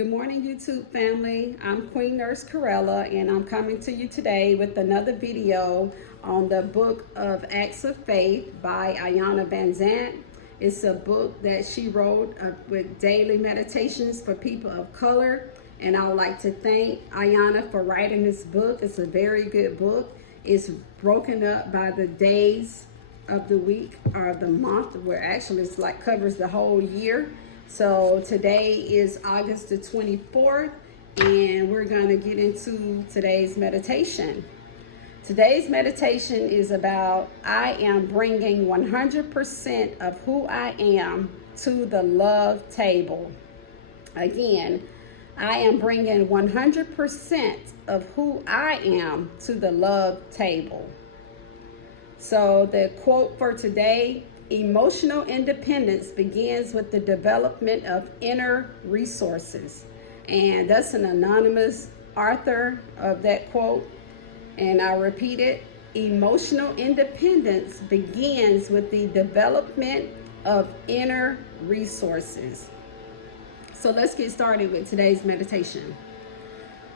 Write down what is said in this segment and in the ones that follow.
Good morning, YouTube family. I'm Queen Nurse Corella, and I'm coming to you today with another video on the book of Acts of Faith by Iyanla Vanzant. It's a book that she wrote with daily meditations for people of color, and I would like to thank Iyanla for writing this book. It's a very good book. It's broken up by the days of the week or the month, where actually it's like covers the whole year. So today is August the 24th, and we're going to get into today's meditation. Today's meditation is about I am bringing 100% of who I am to the love table. Again, I am bringing 100% of who I am to the love table. So the quote for today: emotional independence begins with the development of inner resources. And that's an anonymous author of that quote. And I repeat it: emotional independence begins with the development of inner resources. So let's get started with today's meditation.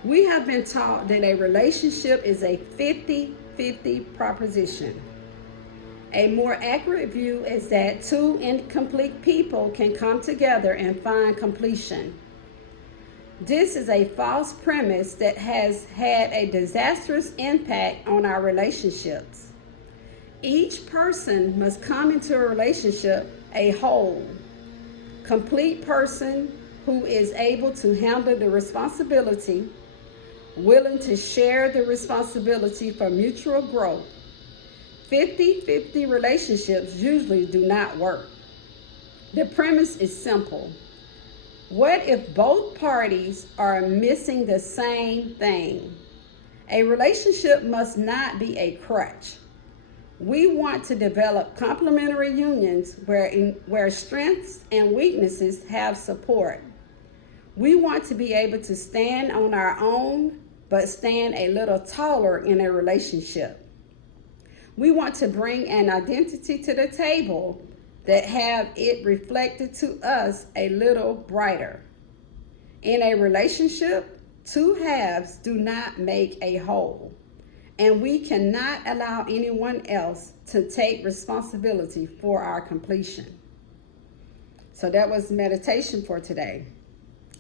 We have been taught that a relationship is a 50-50 proposition. A more accurate view is that two incomplete people can come together and find completion. This is a false premise that has had a disastrous impact on our relationships. Each person must come into a relationship a whole, complete person who is able to handle the responsibility, willing to share the responsibility for mutual growth. 50-50 relationships usually do not work. The premise is simple. What if both parties are missing the same thing? A relationship must not be a crutch. We want to develop complementary unions where strengths and weaknesses have support. We want to be able to stand on our own, but stand a little taller in a relationship. We want to bring an identity to the table that have it reflected to us a little brighter. In a relationship, two halves do not make a whole, and we cannot allow anyone else to take responsibility for our completion. So that was meditation for today.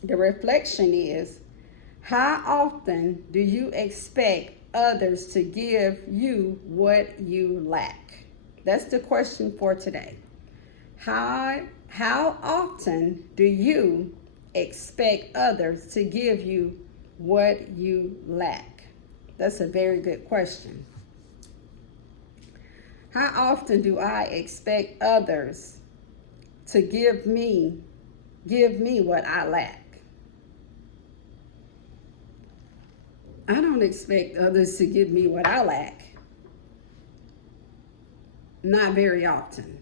The reflection is: how often do you expect others to give you what you lack? That's the question for today. How often do you expect others to give you what you lack? That's a very good question. How often do I expect others to give me what I lack? I don't expect others to give me what I lack. Not very often.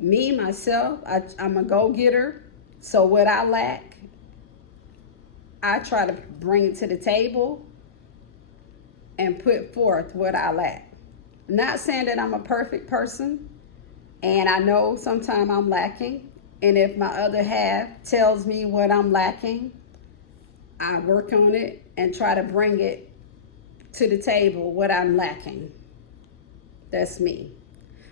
Me, myself, I'm a go-getter. So what I lack, I try to bring it to the table and put forth what I lack. Not saying that I'm a perfect person, and I know sometimes I'm lacking. And if my other half tells me what I'm lacking, I work on it and try to bring it to the table, what I'm lacking. That's me.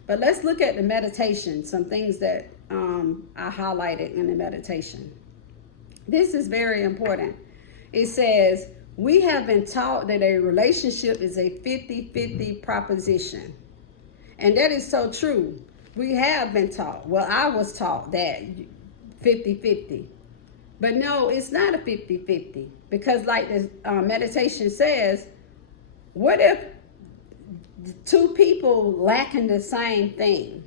But let's look at the meditation, some things that I highlighted in the meditation. This is very important. It says, we have been taught that a relationship is a 50-50 proposition. And that is so true. We have been taught. Well, I was taught that 50-50. But no, it's not a 50-50, because like the meditation says, what if two people lacking the same thing?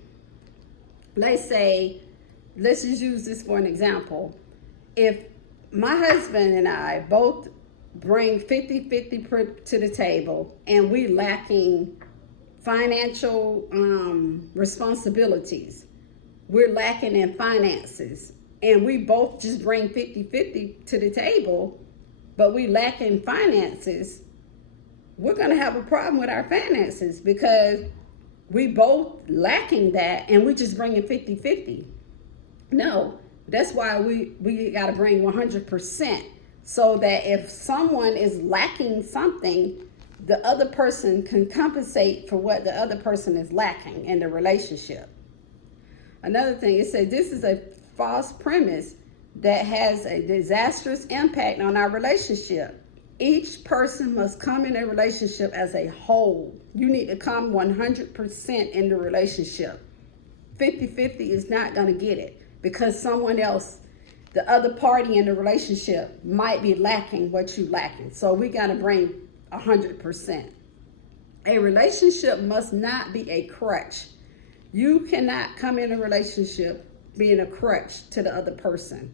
Let's just use this for an example. If my husband and I both bring 50-50 to the table, and we lacking financial responsibilities, we're lacking in finances, and we both just bring 50-50 to the table, but we lack in finances, we're going to have a problem with our finances because we both lacking that, and we just bringing 50-50. No, That's why we got to bring 100%, so that if someone is lacking something, the other person can compensate for what the other person is lacking in the relationship. Another thing, it says this is a false premise that has a disastrous impact on our relationship. Each person must come in a relationship as a whole. You need to come 100% in the relationship. 50-50 is not going to get it, because someone else, the other party in the relationship, might be lacking what you lacking. So we got to bring 100%. A relationship must not be a crutch. You cannot come in a relationship being a crutch to the other person.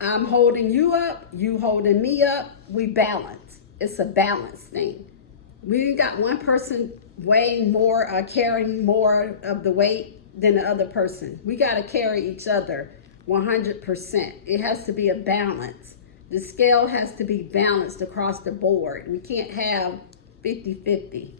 I'm holding you up, you holding me up, we balance. It's a balance thing. We got one person weighing more, carrying more of the weight than the other person. We got to carry each other 100%. It has to be a balance. The scale has to be balanced across the board. We can't have 50-50.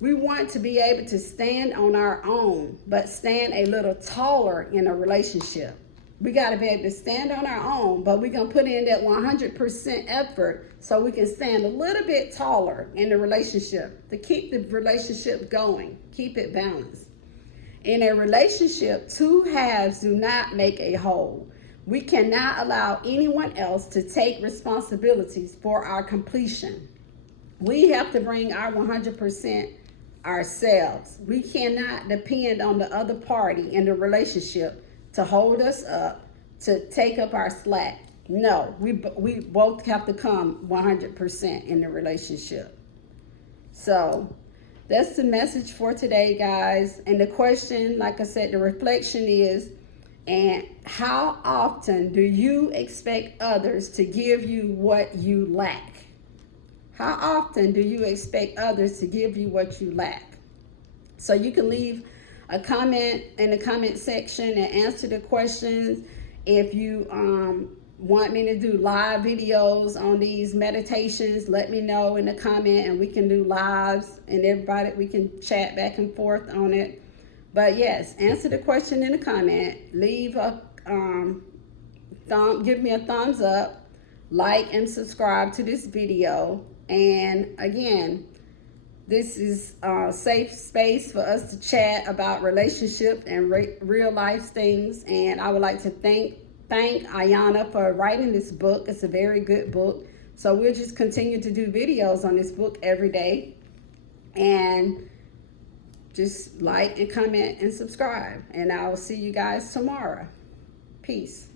We want to be able to stand on our own, but stand a little taller in a relationship. We got to be able to stand on our own, but we're going to put in that 100% effort so we can stand a little bit taller in the relationship to keep the relationship going, keep it balanced. In a relationship, two halves do not make a whole. We cannot allow anyone else to take responsibilities for our completion. We have to bring our 100% ourselves. We cannot depend on the other party in the relationship to hold us up, to take up our slack. No, we both have to come 100% in the relationship. So that's the message for today, guys. And the question, like I said, the reflection is, and how often do you expect others to give you what you lack? How often do you expect others to give you what you lack? So you can leave a comment in the comment section and answer the questions. If you want me to do live videos on these meditations, let me know in the comment and we can do lives, and everybody, we can chat back and forth on it. But yes, answer the question in the comment, leave a give me a thumbs up, like and subscribe to this video. And again, this is a safe space for us to chat about relationships and real life things. And I would like to thank Iyanla for writing this book. It's a very good book. So we'll just continue to do videos on this book every day. And just like and comment and subscribe. And I will see you guys tomorrow. Peace.